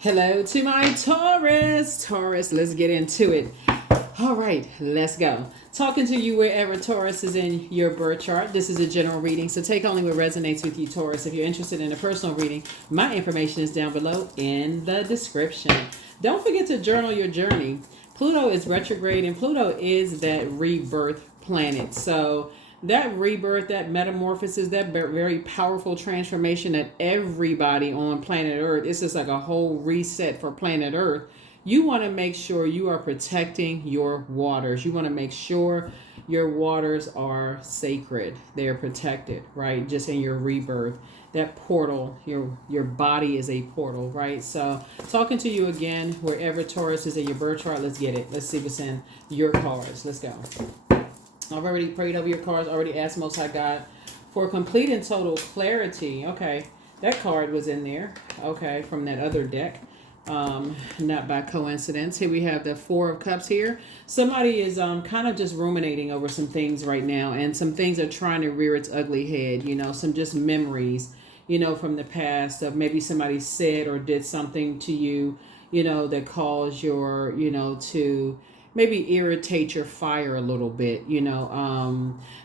Hello to my Taurus. Taurus, let's get into it. All right, let's go. Talking to you wherever Taurus is in your birth chart. This is a general reading, so take only what resonates with you, Taurus. If you're interested in a personal reading, my information is down below in the description. Don't forget to journal your journey. Pluto is retrograde, and Pluto is that rebirth planet. So that rebirth, that metamorphosis, that very powerful transformation that everybody on planet Earth, it's just like a whole reset for planet Earth. You want to make sure you are protecting your waters. You want to make sure your waters are sacred. They are protected, right? Just in your rebirth. That portal, your body is a portal, right? So talking to you again, wherever Taurus is in your birth chart, let's get it. Let's see what's in your cards. Let's go. I've already prayed over your cards, already asked Most High God for complete and total clarity. Okay, that card was in there, okay, from that other deck. Not by coincidence. Here we have the Four of Cups here. Somebody is kind of just ruminating over some things right now, and some things are trying to rear its ugly head, some just memories, from the past of maybe somebody said or did something to you, that caused your, to maybe irritate your fire a little bit.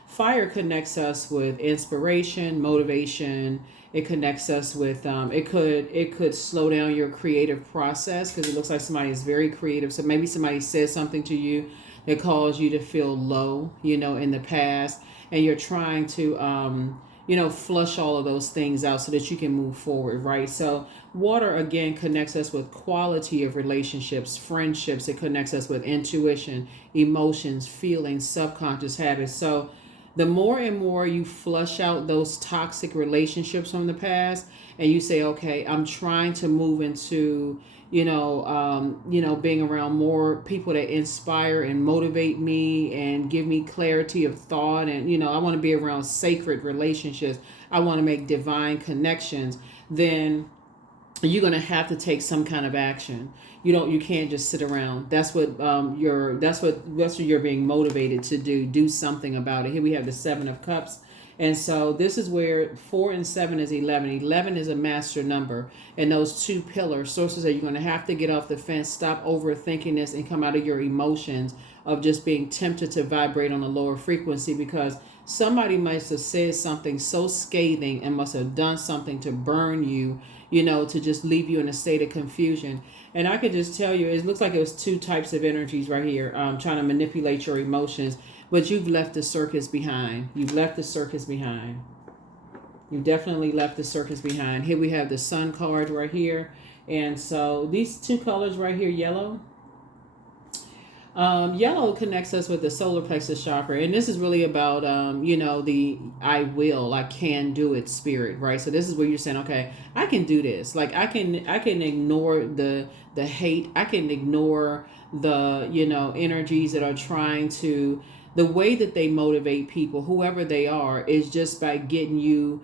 Fire connects us with inspiration, motivation. It connects us with it could slow down your creative process, because it looks like somebody is very creative. So maybe somebody says something to you that caused you to feel low, in the past, and you're trying to flush all of those things out so that you can move forward, right? So water, again, connects us with quality of relationships, friendships. It connects us with intuition, emotions, feelings, subconscious habits. So the more and more you flush out those toxic relationships from the past, and you say, okay, I'm trying to move into, being around more people that inspire and motivate me and give me clarity of thought. And, I want to be around sacred relationships. I want to make divine connections. Then you're going to have to take some kind of action. You can't just sit around. That's what that's what you're being motivated to do. Do something about it. Here we have the Seven of Cups. And so this is where 4 and 7 is 11. 11 is a master number. And those two pillars, sources that you're going to have to get off the fence, stop overthinking this, and come out of your emotions of just being tempted to vibrate on a lower frequency, because somebody must have said something so scathing and must have done something to burn you, to just leave you in a state of confusion. And I could just tell you, it looks like it was two types of energies right here, trying to manipulate your emotions. But you've left the circus behind. You've left the circus behind. You definitely left the circus behind. Here we have the Sun card right here. And so these two colors right here, yellow. Yellow connects us with the solar plexus chakra, and this is really about the I will, I can do it spirit, right? So this is where you're saying, okay, I can do this. Like I can ignore the hate. I can ignore the energies that are trying to. The way that they motivate people, whoever they are, is just by getting you,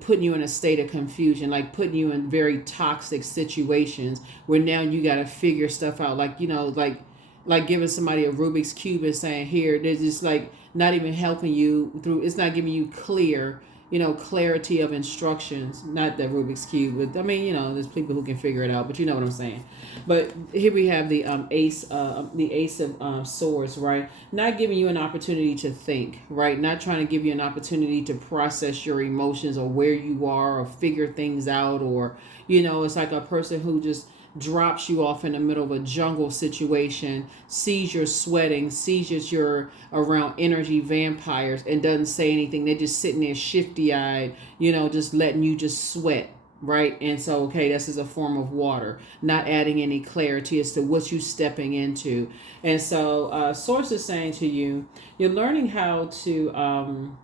putting you in a state of confusion, like putting you in very toxic situations where now you got to figure stuff out, like giving somebody a Rubik's Cube and saying, here, they're just like not even helping you through. It's not giving you clarity of instructions. Not that Rubik's Cube, but I mean, there's people who can figure it out, but you know what I'm saying. But here we have the ace of swords, right? Not giving you an opportunity to think, right? Not trying to give you an opportunity to process your emotions or where you are or figure things out, or, it's like a person who just drops you off in the middle of a jungle situation, sees you're sweating, sees that you're around energy vampires, and doesn't say anything. They're just sitting there shifty-eyed, just letting you just sweat, right? And so, okay, this is a form of water, not adding any clarity as to what you're stepping into. And so Source is saying to you, you're learning how to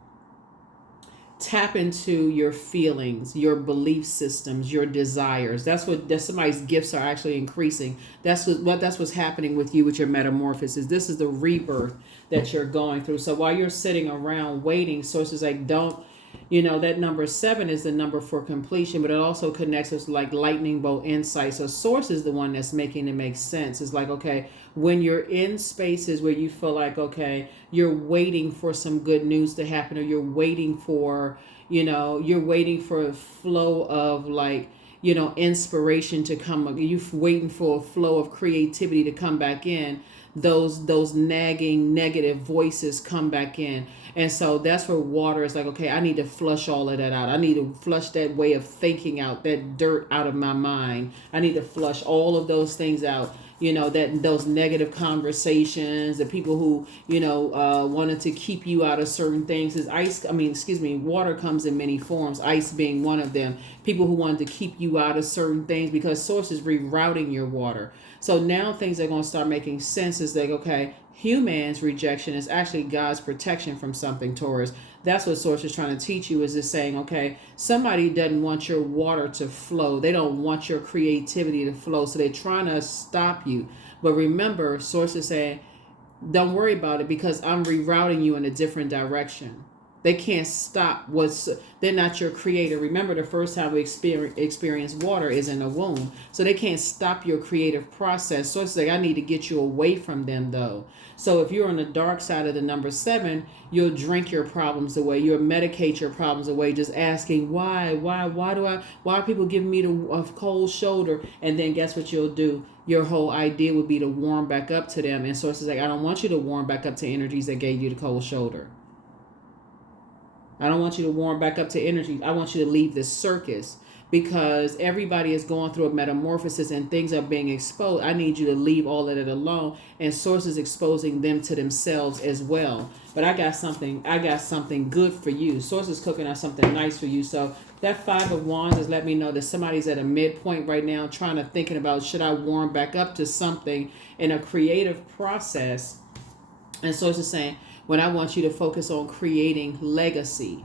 tap into your feelings, your belief systems, your desires. That's somebody's gifts are actually increasing. That's what's happening with you with your metamorphosis. This is the rebirth that you're going through. So while you're sitting around waiting, Sources like, don't, that number 7 is the number for completion, but it also connects us like lightning bolt insight. So Source is the one that's making it make sense. It's like, okay, when you're in spaces where you feel like, okay, you're waiting for some good news to happen, or you're waiting for a flow of like, inspiration to come, you waiting for a flow of creativity to come back in, those nagging negative voices come back in. And so that's where water is like, okay, I need to flush all of that out. I need to flush that way of thinking out, that dirt out of my mind. I need to flush all of those things out. That those negative conversations, the people who, wanted to keep you out of certain things. Is water comes in many forms, ice being one of them. People who wanted to keep you out of certain things, because source is rerouting your water. So now things are going to start making sense. Is like, okay, humans' rejection is actually God's protection from something, Taurus. That's what source is trying to teach you, is just saying, okay, somebody doesn't want your water to flow. They don't want your creativity to flow. So they're trying to stop you. But remember, source is saying, don't worry about it, because I'm rerouting you in a different direction. They can't stop they're not your creator. Remember, the first time we experience water is in a womb. So they can't stop your creative process. So it's like, I need to get you away from them though. So if you're on the dark side of the number 7, you'll drink your problems away. You'll medicate your problems away, just asking, why are people giving me a cold shoulder? And then guess what you'll do? Your whole idea would be to warm back up to them. And so it's like, I don't want you to warm back up to energies that gave you the cold shoulder. I don't want you to warm back up to energy. I want you to leave this circus, because everybody is going through a metamorphosis and things are being exposed. I need you to leave all of it alone, and source is exposing them to themselves as well. But I got something good for you. Source is cooking up something nice for you. So that 5 of Wands is letting me know that somebody's at a midpoint right now, thinking about, should I warm back up to something in a creative process? And source is saying, when I want you to focus on creating legacy.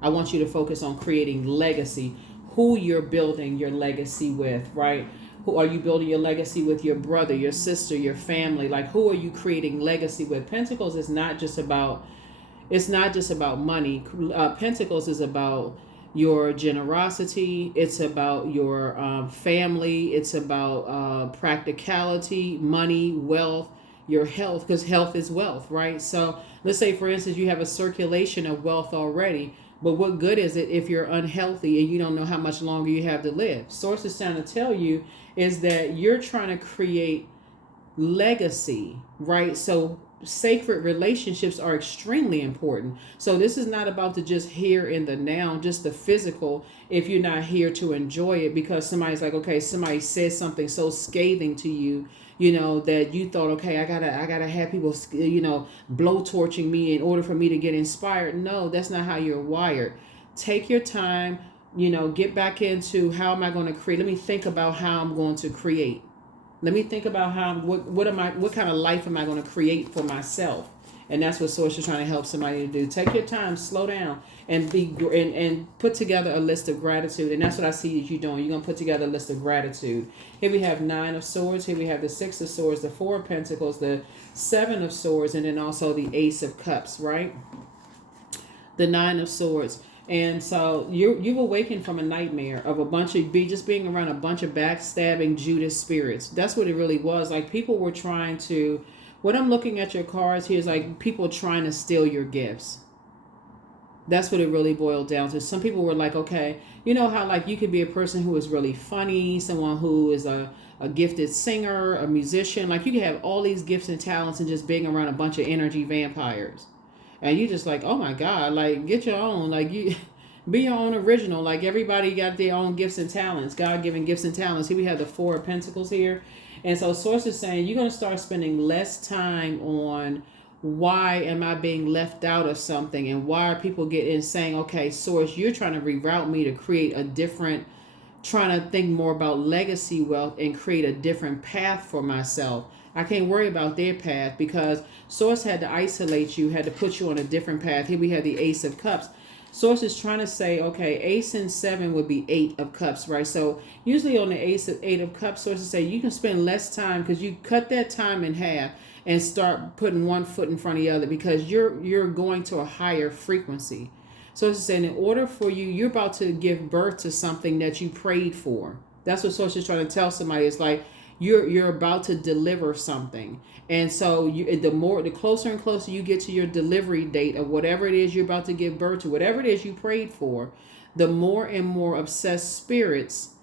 I want you to focus on creating legacy. Who you're building your legacy with, right? Who are you building your legacy with? Your brother, your sister, your family. Like, who are you creating legacy with? Pentacles is not just about money. Pentacles is about your generosity. It's about your family. It's about practicality, money, wealth, your health, because health is wealth, right? So let's say, for instance, you have a circulation of wealth already, but what good is it if you're unhealthy and you don't know how much longer you have to live? Source is trying to tell you is that you're trying to create legacy, right? So sacred relationships are extremely important. So this is not about the just here in the now, just the physical, if you're not here to enjoy it, because somebody's like, okay, somebody says something so scathing to you, that you thought, okay, I gotta have people, blowtorching me in order for me to get inspired. No, that's not how you're wired. Take your time, get back into, how am I going to create? Let me think about how I'm going to create. Let me think about what kind of life am I going to create for myself? And that's what Source is trying to help somebody to do. Take your time, slow down, and put together a list of gratitude. And that's what I see that you're doing. You're going to put together a list of gratitude. Here we have 9 of Swords. Here we have the 6 of Swords, the 4 of Pentacles, the 7 of Swords, and then also the Ace of Cups, right? The 9 of Swords. And so you've awakened from a nightmare of just being around a bunch of backstabbing Judas spirits. That's what it really was. Like, people were trying to, what I'm looking at your cards here is like people trying to steal your gifts. That's what it really boiled down to. Some people were like, okay, you know how like you could be a person who is really funny, someone who is a gifted singer, a musician. Like, you could have all these gifts and talents and just being around a bunch of energy vampires. And you just like, oh my God, like, get your own, like, you be your own original. Like, everybody got their own gifts and talents, God-given gifts and talents. Here we have the 4 of Pentacles here. And so Source is saying you're going to start spending less time on why am I being left out of something, and why are people saying, okay, Source, you're trying to reroute me to create a different, trying to think more about legacy wealth and create a different path for myself. I can't worry about their path, because Source had to isolate you, had to put you on a different path. Here we have the Ace of Cups. Source is trying to say, okay, Ace and 7 would be 8 of Cups, right? So usually on the 8 of Cups, Source is say you can spend less time, because you cut that time in half and start putting one foot in front of the other, because you're going to a higher frequency. So it's saying in order for you're about to give birth to something that you prayed for. That's what Source is trying to tell somebody. It's like, you're about to deliver something. And so the closer and closer you get to your delivery date of whatever it is you're about to give birth to, whatever it is you prayed for, the more and more obsessed spirits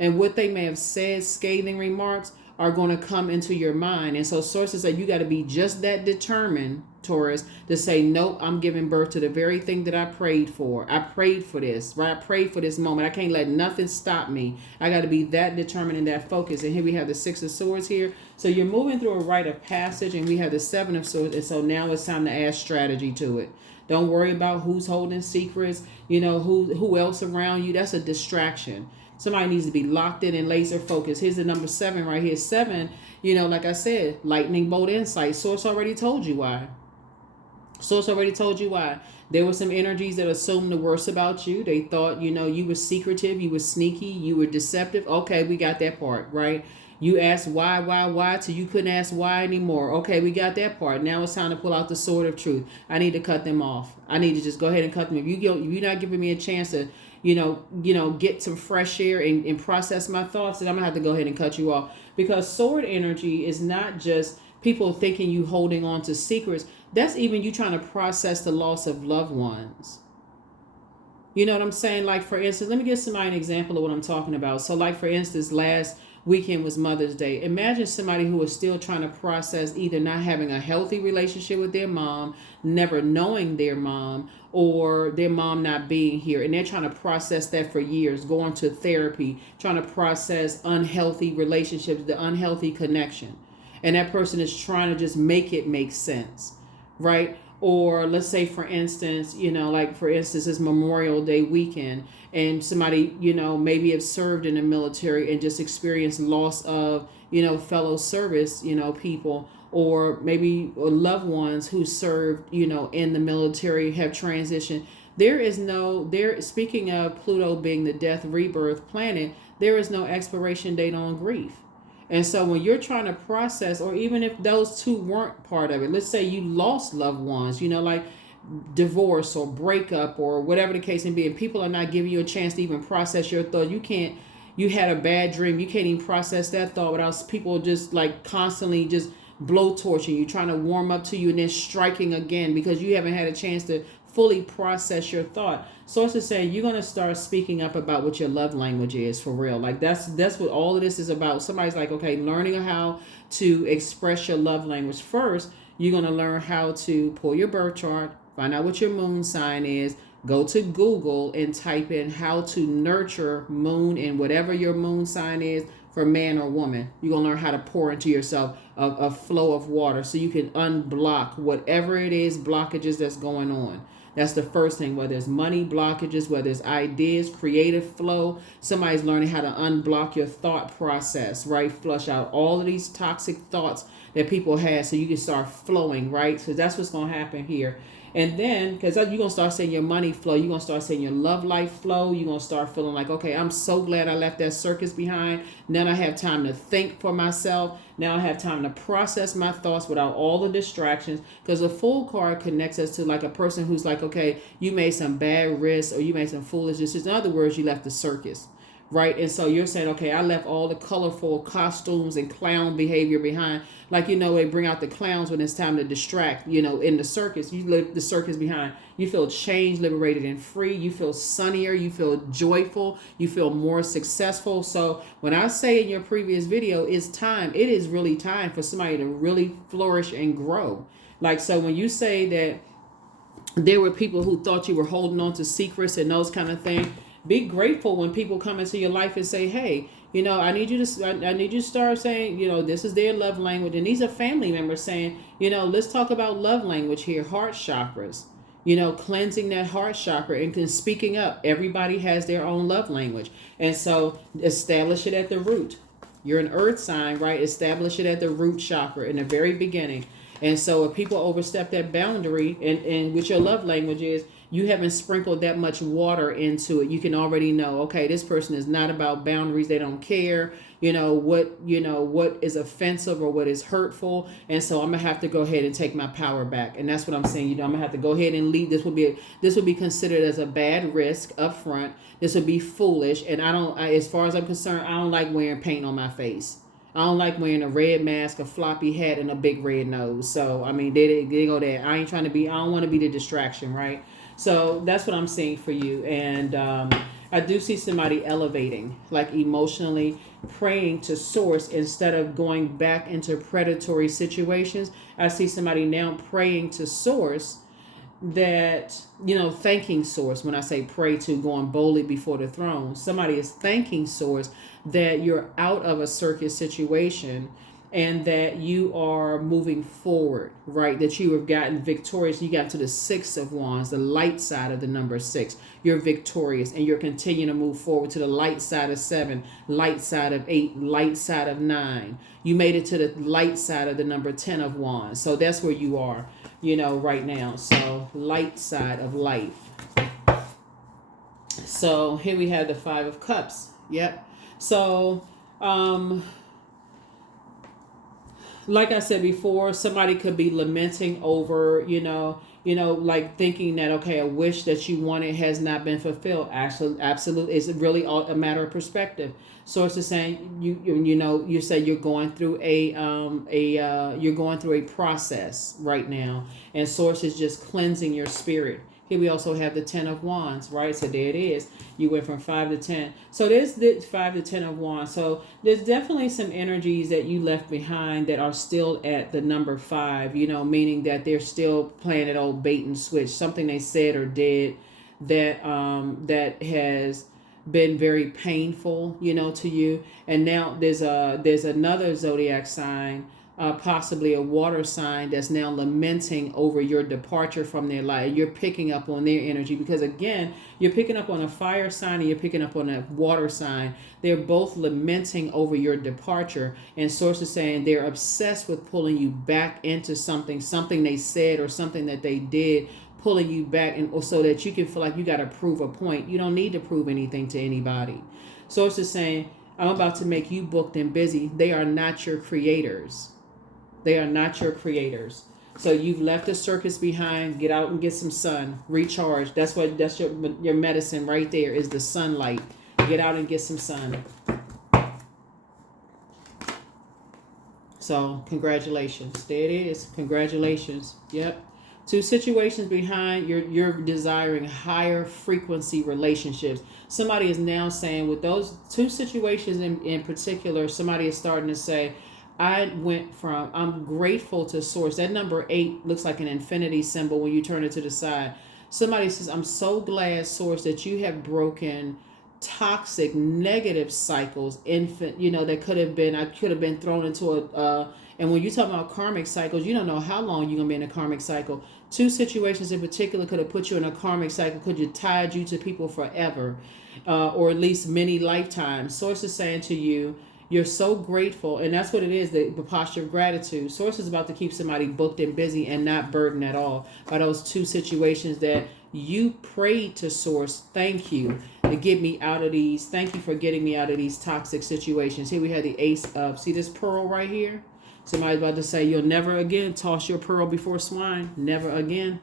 And what they may have said, scathing remarks, are going to come into your mind. And so sources say you got to be just that determined, Taurus, to say, nope, I'm giving birth to the very thing that I prayed for. I prayed for this, right? I prayed for this moment. I can't let nothing stop me. I got to be that determined and that focused. And here we have the Six of Swords here. So you're moving through a rite of passage, and we have the Seven of Swords. And so now it's time to add strategy to it. Don't worry about who's holding secrets, who else around you. That's a distraction. Somebody needs to be locked in and laser focused. Here's the number 7 right here. 7, like I said, lightning bolt insight. Source already told you why. Source already told you why. There were some energies that assumed the worst about you. They thought, you were secretive, you were sneaky, you were deceptive. Okay, we got that part, right? You asked why, till you couldn't ask why anymore. Okay, we got that part. Now it's time to pull out the sword of truth. I need to cut them off. I need to just go ahead and cut them. If you're not giving me a chance to, get some fresh air and process my thoughts, then I'm gonna have to go ahead and cut you off. Because sword energy is not just people thinking you holding on to secrets. That's even you trying to process the loss of loved ones. You know what I'm saying? Like, for instance, let me give somebody an example of what I'm talking about. So, like, for instance, last weekend was Mother's Day. Imagine somebody who is still trying to process either not having a healthy relationship with their mom, never knowing their mom, or their mom not being here. And they're trying to process that for years, going to therapy, trying to process unhealthy relationships, the unhealthy connection. And that person is trying to just make it make sense, right? Or let's say, for instance, it's Memorial Day weekend, and somebody, maybe have served in the military and just experienced loss of, fellow service, people, or maybe loved ones who served, in the military have transitioned. Speaking of Pluto being the death rebirth planet, there is no expiration date on grief. And so when you're trying to process, or even if those two weren't part of it, let's say you lost loved ones, like divorce or breakup or whatever the case may be, and people are not giving you a chance to even process your thought. You had a bad dream. You can't even process that thought without people just like constantly just blowtorching you, trying to warm up to you and then striking again because you haven't had a chance to fully process your thought. Sources saying you're going to start speaking up about what your love language is for real. Like that's what all of this is about. Somebody's like, okay, learning how to express your love language. First, you're going to learn how to pull your birth chart, find out what your moon sign is, go to Google and type in how to nurture moon and whatever your moon sign is for man or woman. You're going to learn how to pour into yourself a flow of water so you can unblock whatever it is, blockages that's going on. That's the first thing, whether it's money blockages, whether it's ideas, creative flow. Somebody's learning how to unblock your thought process, right? Flush out all of these toxic thoughts that people have so you can start flowing, right? So that's what's going to happen here. And then, because you're going to start seeing your money flow, you're going to start seeing your love life flow. You're going to start feeling like, okay, I'm so glad I left that circus behind. Now I have time to think for myself. Now I have time to process my thoughts without all the distractions. Because the Fool card connects us to like a person who's like, okay, you made some bad risks or you made some foolish decisions. In other words, you left the circus. Right. And so you're saying, okay, I left all the colorful costumes and clown behavior behind. Like, they bring out the clowns when it's time to distract, in the circus. You leave the circus behind. You feel changed, liberated, and free. You feel sunnier. You feel joyful. You feel more successful. So when I say in your previous video, it's time. It is really time for somebody to really flourish and grow. Like, so when you say that there were people who thought you were holding on to secrets and those kind of things, be grateful when people come into your life and say, hey, I need you to start saying, this is their love language. And these are family members saying, let's talk about love language here. Heart chakras, cleansing that heart chakra and speaking up. Everybody has their own love language. And so establish it at the root. You're an earth sign, right? Establish it at the root chakra in the very beginning. And so if people overstep that boundary and which your love language is, you haven't sprinkled that much water into it. You can already know, okay, this person is not about boundaries. They don't care, what is offensive or what is hurtful. And so I'm going to have to go ahead and take my power back. And that's what I'm saying. I'm going to have to go ahead and leave. This would be considered as a bad risk up front. This would be foolish. And as far as I'm concerned, I don't like wearing paint on my face. I don't like wearing a red mask, a floppy hat, and a big red nose. So, they go there. I don't want to be the distraction, right? So that's what I'm seeing for you. And I do see somebody elevating, like emotionally praying to source instead of going back into predatory situations. I see somebody now praying to source, that, thanking source. When I say pray to, going boldly before the throne, somebody is thanking source that you're out of a circus situation and that you are moving forward, right? That you have gotten victorious. You got to the 6 of Wands, the light side of the number 6. You're victorious and you're continuing to move forward to the light side of 7, light side of 8, light side of 9. You made it to the light side of the number 10 of Wands. So that's where you are, right now. So light side of life. So here we have the 5 of Cups. Yep. So, like I said before, somebody could be lamenting over, like thinking that, okay, a wish that you wanted has not been fulfilled. Actually, absolutely, it's really a matter of perspective. Source is saying you say you're going through you're going through a process right now, and source is just cleansing your spirit. Here we also have the 10 of Wands, right? So there it is. You went from 5 to 10. So there's the 5 to 10 of Wands. So there's definitely some energies that you left behind that are still at the number 5, meaning that they're still playing that old bait and switch, something they said or did that that has been very painful, to you. And now there's another zodiac sign, possibly a water sign, that's now lamenting over your departure from their life. You're picking up on their energy because, again, you're picking up on a fire sign and you're picking up on a water sign. They're both lamenting over your departure, and source is saying they're obsessed with pulling you back into something they said or something that they did, pulling you back, and so that you can feel like you got to prove a point. You don't need to prove anything to anybody. Source is saying, I'm about to make you booked and busy. They are not your creators. They are not your creators. So you've left the circus behind. Get out and get some sun. Recharge. That's your medicine right there, is the sunlight. Get out and get some sun. So congratulations. There it is. Congratulations. Yep. 2 situations behind. You're desiring higher frequency relationships. Somebody is now saying, with those 2 situations in particular, somebody is starting to say, I'm grateful to source. That number 8 looks like an infinity symbol when you turn it to the side. Somebody says, I'm so glad, source, that you have broken toxic, negative cycles. That I could have been thrown into and when you talk about karmic cycles, you don't know how long you're going to be in a karmic cycle. 2 situations in particular could have put you in a karmic cycle, could have tied you to people forever, or at least many lifetimes. Source is saying to you, you're so grateful, and that's what it is, the posture of gratitude. Source is about to keep somebody booked and busy and not burdened at all by those 2 situations that you prayed to source. Thank you to get me out of these. Thank you for getting me out of these toxic situations. Here we have the Ace of, see this pearl right here? Somebody's about to say, you'll never again toss your pearl before swine. Never again.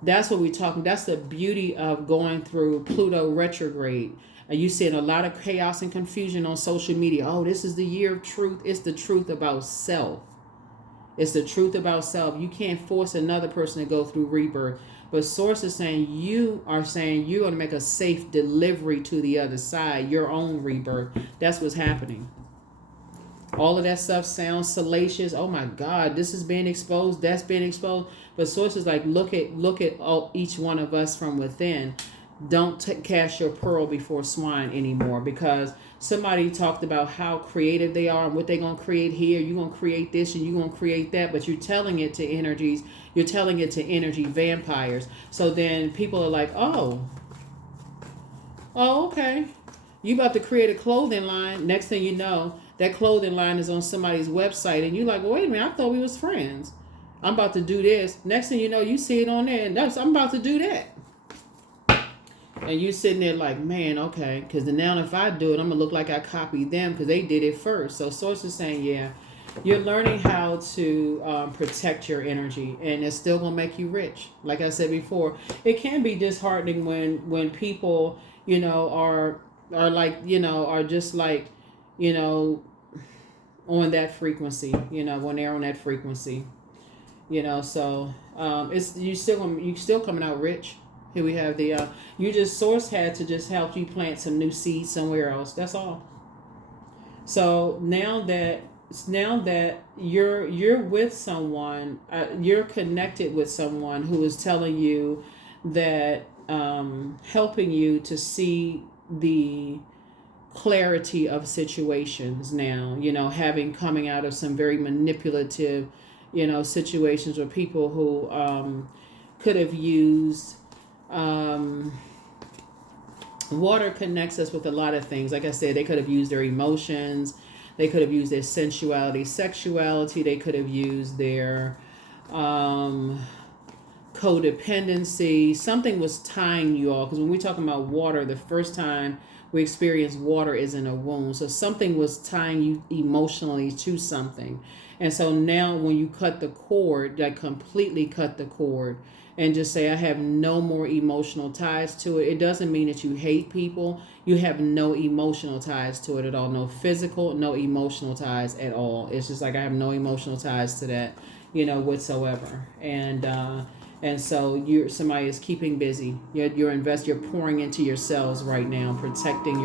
That's what we're talking. That's the beauty of going through Pluto retrograde. You seeing a lot of chaos and confusion on social media. Oh, this is the year of truth. It's the truth about self. It's the truth about self. You can't force another person to go through rebirth. But source is saying you're going to make a safe delivery to the other side, your own rebirth. That's what's happening. All of that stuff sounds salacious. Oh my God, this is being exposed. That's being exposed. But source is like, look at each one of us from within. Don't cast your pearl before swine anymore, because somebody talked about how creative they are and what they're going to create here. You're going to create this and you're going to create that, but you're telling it to energies. You're telling it to energy vampires. So then people are like, oh, okay. You about to create a clothing line. Next thing you know, that clothing line is on somebody's website. And you're like, well, wait a minute, I thought we was friends. I'm about to do this. Next thing you know, you see it on there. And I'm about to do that. And you sitting there like, man, okay. Because now if I do it, I'm going to look like I copied them because they did it first. So source is saying, yeah, you're learning how to protect your energy. And it's still going to make you rich. Like I said before, it can be disheartening when people, are like, are just like, on that frequency, when they're on that frequency, so it's you still coming out rich. Here we have the you just source had to just help you plant some new seeds somewhere else. That's all. So now that you're with someone, you're connected with someone who is telling you that, helping you to see the clarity of situations now, having coming out of some very manipulative, situations where people who, could have used, um, water connects us with a lot of things. Like I said, they could have used their emotions, they could have used their sensuality, sexuality, they could have used their, um, codependency. Something was tying you all, because when we're talking about water, the first time we experience water is in a womb. So something was tying you emotionally to something. And so now when you cut the cord, like completely cut the cord, and just say, I have no more emotional ties to it, it doesn't mean that you hate people. You have no emotional ties to it at all. No physical, no emotional ties at all. It's just like, I have no emotional ties to that, whatsoever. And so somebody is keeping busy. You're pouring into yourselves right now, protecting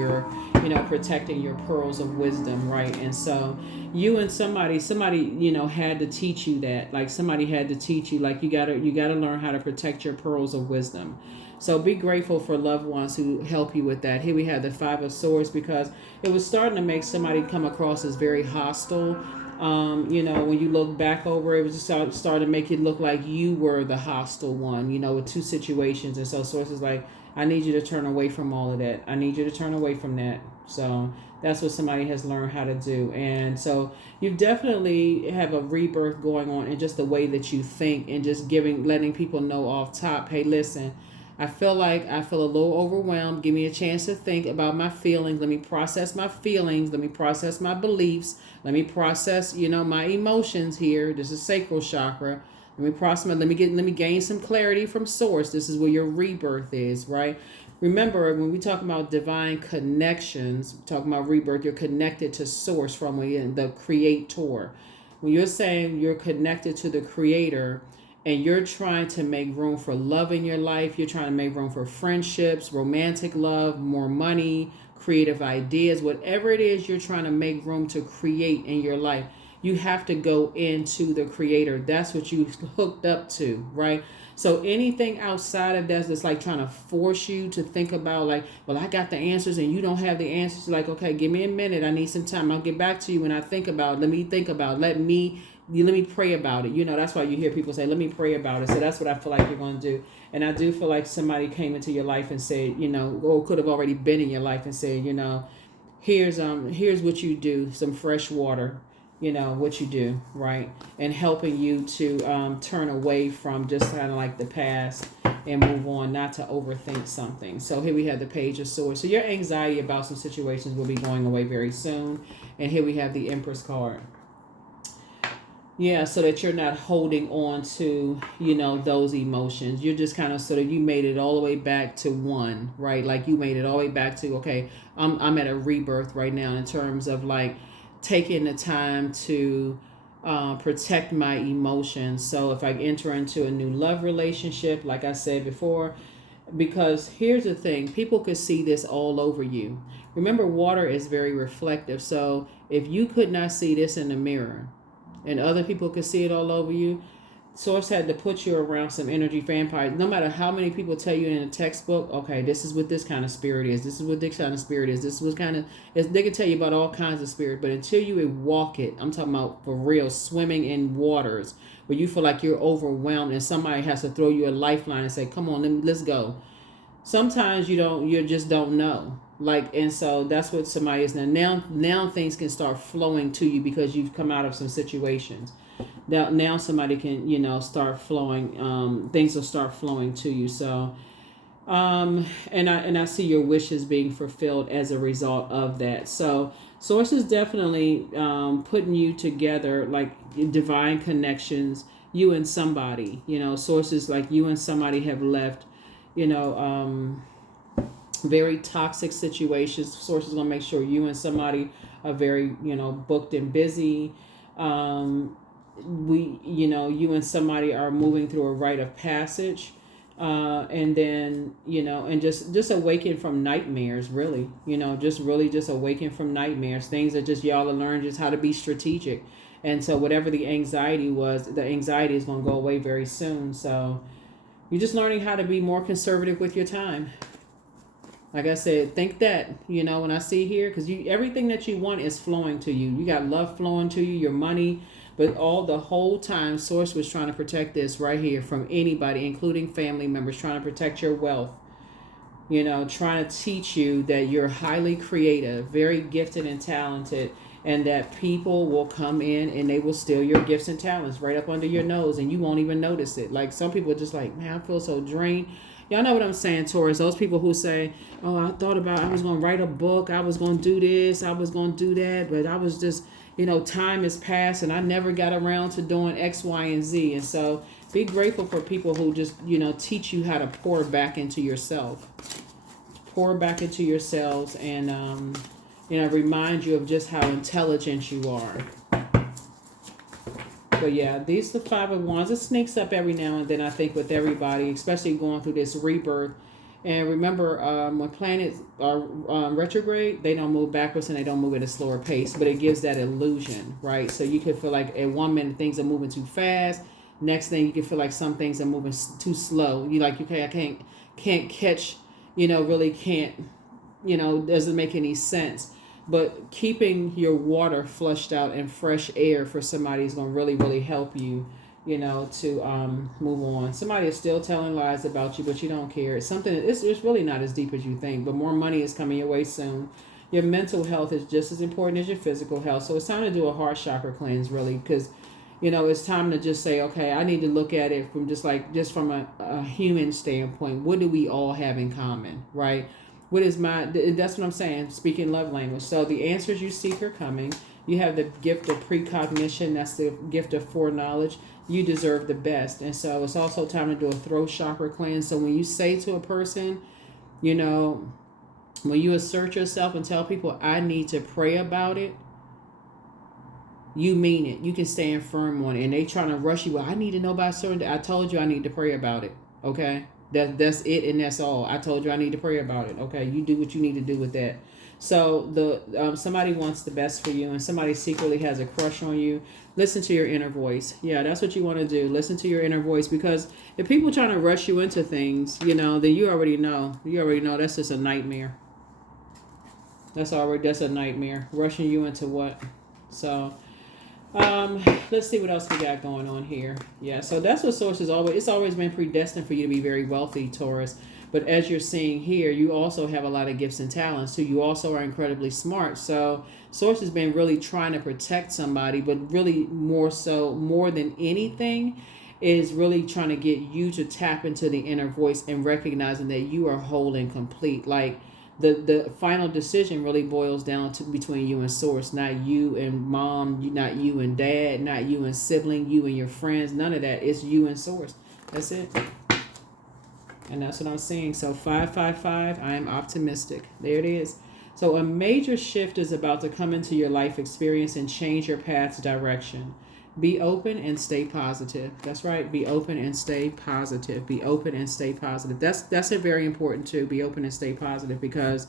protecting your pearls of wisdom, right? And so you and somebody, had to teach you that. Like somebody had to teach you, like you gotta learn how to protect your pearls of wisdom. So be grateful for loved ones who help you with that. Here we have the Five of Swords, because it was starting to make somebody come across as very hostile. When you look back over it, was just started to make it look like you were the hostile one, with two situations. And so sources like, I need you to turn away from all of that. I need you to turn away from that. So that's what somebody has learned how to do. And so you definitely have a rebirth going on in just the way that you think, and just letting people know off top, hey, listen, I feel a little overwhelmed. Give me a chance to think about my feelings. Let me process my feelings. Let me process my beliefs. Let me process, my emotions here. This is sacral chakra. Let me process let me gain some clarity from source. This is where your rebirth is, right? Remember, when we talk about divine connections, talking about rebirth, you're connected to source from within, the creator. When you're saying you're connected to the creator, and you're trying to make room for love in your life, you're trying to make room for friendships, romantic love, more money, creative ideas, whatever it is you're trying to make room to create in your life, you have to go into the creator. That's what you hooked up to, right? So anything outside of that's like trying to force you to think about, like, well, I got the answers and you don't have the answers. Like, okay, give me a minute. I need some time. I'll get back to you when I think about it. Let me think about it. Let me pray about it. That's why you hear people say, let me pray about it. So that's what I feel like you're going to do. And I do feel like somebody came into your life and said, or could have already been in your life and said, here's what you do, some fresh water, what you do, right? And helping you to turn away from just kind of like the past and move on, not to overthink something. So here we have the Page of Swords. So your anxiety about some situations will be going away very soon. And here we have the Empress card. Yeah, so that you're not holding on to, those emotions. You're just kind of sort of, you made it all the way back to one, right? Like you made it all the way back to, okay, I'm at a rebirth right now in terms of like taking the time to protect my emotions. So if I enter into a new love relationship, like I said before, because here's the thing, people could see this all over you. Remember, water is very reflective. So if you could not see this in the mirror, and other people could see it all over you, Source had to put you around some energy vampires. No matter how many people tell you in a textbook, okay, this is what this kind of spirit is. This is what this kind of spirit is. This was kind of, they can tell you about all kinds of spirit, but until you walk it, I'm talking about for real, swimming in waters where you feel like you're overwhelmed and somebody has to throw you a lifeline and say, come on, let's go. Sometimes you just don't know. And so that's what somebody is now things can start flowing to you because you've come out of some situations. Now somebody can, start flowing, things will start flowing to you. So, and I see your wishes being fulfilled as a result of that. So Source is definitely, putting you together, like divine connections, you and somebody, sources like you and somebody have left, very toxic situations. Source is going to make sure you and somebody are very, booked and busy. You and somebody are moving through a rite of passage. And then, and just awaken from nightmares, really, just really just awaken from nightmares, things that just y'all are learn just how to be strategic. And so whatever the anxiety was, the anxiety is going to go away very soon. So you're just learning how to be more conservative with your time. Like I said, think that, when I see here, because everything that you want is flowing to you. You got love flowing to you, your money, but all the whole time, Source was trying to protect this right here from anybody, including family members, trying to protect your wealth. Trying to teach you that you're highly creative, very gifted and talented, and that people will come in and they will steal your gifts and talents right up under your nose, and you won't even notice it. Like, some people are just like, man, I feel so drained. Y'all know what I'm saying, Taurus. Those people who say, oh, I thought about I was going to write a book. I was going to do this. I was going to do that. But I was just, time has passed and I never got around to doing X, Y, and Z. And so be grateful for people who just, teach you how to pour back into yourself. Pour back into yourselves and, remind you of just how intelligent you are. But yeah, these are the 5 of Wands. It sneaks up every now and then, I think, with everybody, especially going through this rebirth. And remember, when planets are retrograde, they don't move backwards and they don't move at a slower pace, but it gives that illusion, right? So you can feel like at one minute things are moving too fast. Next thing, you can feel like some things are moving too slow. You like, okay, I can't catch, really can't, doesn't make any sense. But keeping your water flushed out and fresh air for somebody is going to really, really help you, to move on. Somebody is still telling lies about you, but you don't care. It's something, it's really not as deep as you think, but more money is coming your way soon. Your mental health is just as important as your physical health. So it's time to do a heart chakra cleanse, really, because, it's time to just say, okay, I need to look at it from just from a human standpoint. What do we all have in common, right? What is that's what I'm saying, speaking love language. So the answers you seek are coming. You have the gift of precognition. That's the gift of foreknowledge. You deserve the best. And so it's also time to do a throat chakra cleanse. So when you say to a person, when you assert yourself and tell people, I need to pray about it, you mean it. You can stand firm on it. And they trying to rush you. Well, I need to know about certain. I told you I need to pray about it. Okay? That's it, and that's all. I told you I need to pray about it. Okay, you do what you need to do with that. So somebody wants the best for you, and somebody secretly has a crush on you. Listen to your inner voice. Yeah, that's what you want to do. Listen to your inner voice, because if people trying to rush you into things, then you already know. You already know that's just a nightmare. That's a nightmare. Rushing you into what? So. Let's see what else we got going on here. Yeah, so that's what Source is always. It's always been predestined for you to be very wealthy, Taurus. But as you're seeing here, you also have a lot of gifts and talents. So you also are incredibly smart. So Source has been really trying to protect somebody, but really more than anything, is really trying to get you to tap into the inner voice and recognizing that you are whole and complete. Like, the final decision really boils down to between you and Source, not you and mom, not you and dad, not you and sibling, you and your friends, none of that. It's you and Source. That's it. And that's what I'm seeing. So 555, I am optimistic. There it is. So a major shift is about to come into your life experience and change your path's direction. Be open and stay positive. That's right. Be open and stay positive. Be open and stay positive. That's a very important too. Be open and stay positive, because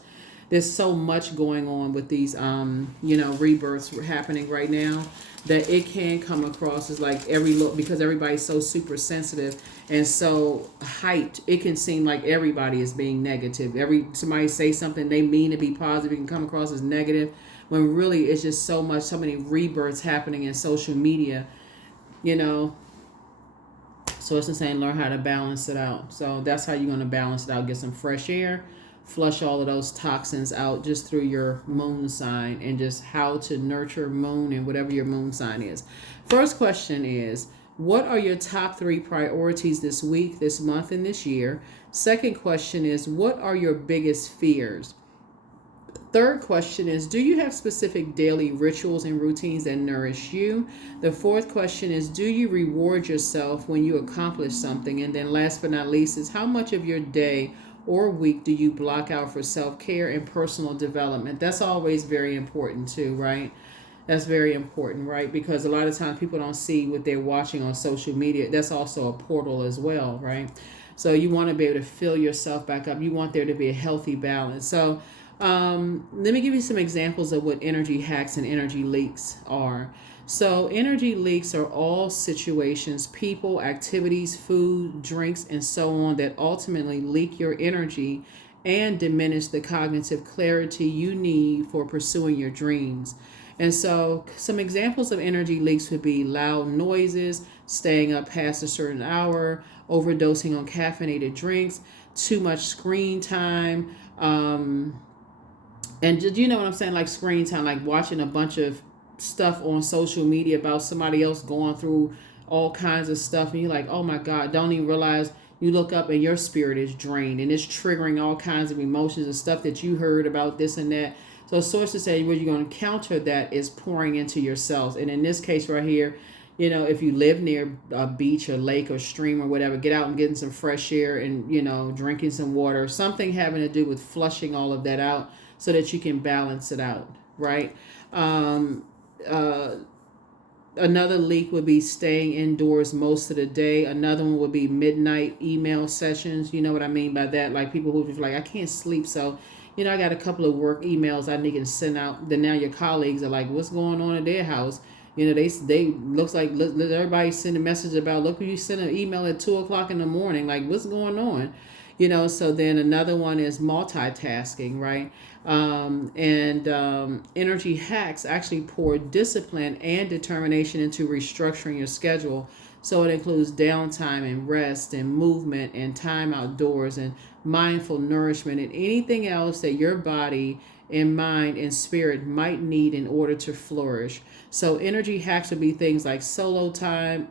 there's so much going on with these rebirths happening right now, that it can come across as like because everybody's so super sensitive and so hyped, it can seem like everybody is being negative. Somebody say something they mean to be positive, it can come across as negative, when really it's just so many rebirths happening in social media, So it's saying learn how to balance it out. So that's how you're going to balance it out. Get some fresh air, flush all of those toxins out just through your moon sign, and just how to nurture moon and whatever your moon sign is. First question is, what are your top 3 priorities this week, this month, and this year? Second question is, what are your biggest fears? Third question is, do you have specific daily rituals and routines that nourish you? The fourth question is, do you reward yourself when you accomplish something? And then last but not least is, how much of your day or week do you block out for self-care and personal development? That's always very important too, right? That's very important, right? Because a lot of times people don't see what they're watching on social media. That's also a portal as well, right? So you want to be able to fill yourself back up. You want there to be a healthy balance. So let me give you some examples of what energy hacks and energy leaks are. So energy leaks are all situations, people, activities, food, drinks, and so on that ultimately leak your energy and diminish the cognitive clarity you need for pursuing your dreams. And so, some examples of energy leaks would be loud noises, staying up past a certain hour, overdosing on caffeinated drinks, too much screen time, and did you know what I'm saying? Like screen time, like watching a bunch of stuff on social media about somebody else going through all kinds of stuff, and you're like, oh my God, don't even realize you look up and your spirit is drained and it's triggering all kinds of emotions and stuff that you heard about this and that. So sources say what you're going to counter that is pouring into yourselves. And in this case right here, you know, if you live near a beach or lake or stream or whatever, get out and getting some fresh air and, you know, drinking some water, something having to do with flushing all of that out so that you can balance it out, right? Uh, Another leak would be staying indoors most of the day. Another one would be midnight email sessions. You know what I mean by that? Like people who just like, I can't sleep. So, you know, I got a couple of work emails I need to send out. Then now your colleagues are like, what's going on at their house? You know, they looks like everybody send a message about, look, you sent an email at 2:00 in the morning. Like, what's going on? You know, so then another one is multitasking, right? Energy hacks actually pour discipline and determination into restructuring your schedule. So it includes downtime and rest and movement and time outdoors and mindful nourishment and anything else that your body and mind and spirit might need in order to flourish. So energy hacks would be things like solo time,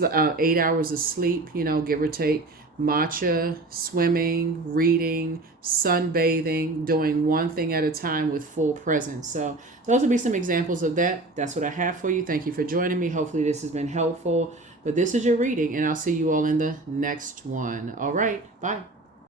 8 hours of sleep, you know, give or take, matcha, swimming, reading, sunbathing, doing one thing at a time with full presence. So those would be some examples of that. That's what I have for you. Thank you for joining me. Hopefully this has been helpful. But this is your reading, and I'll see you all in the next one. All right. Bye.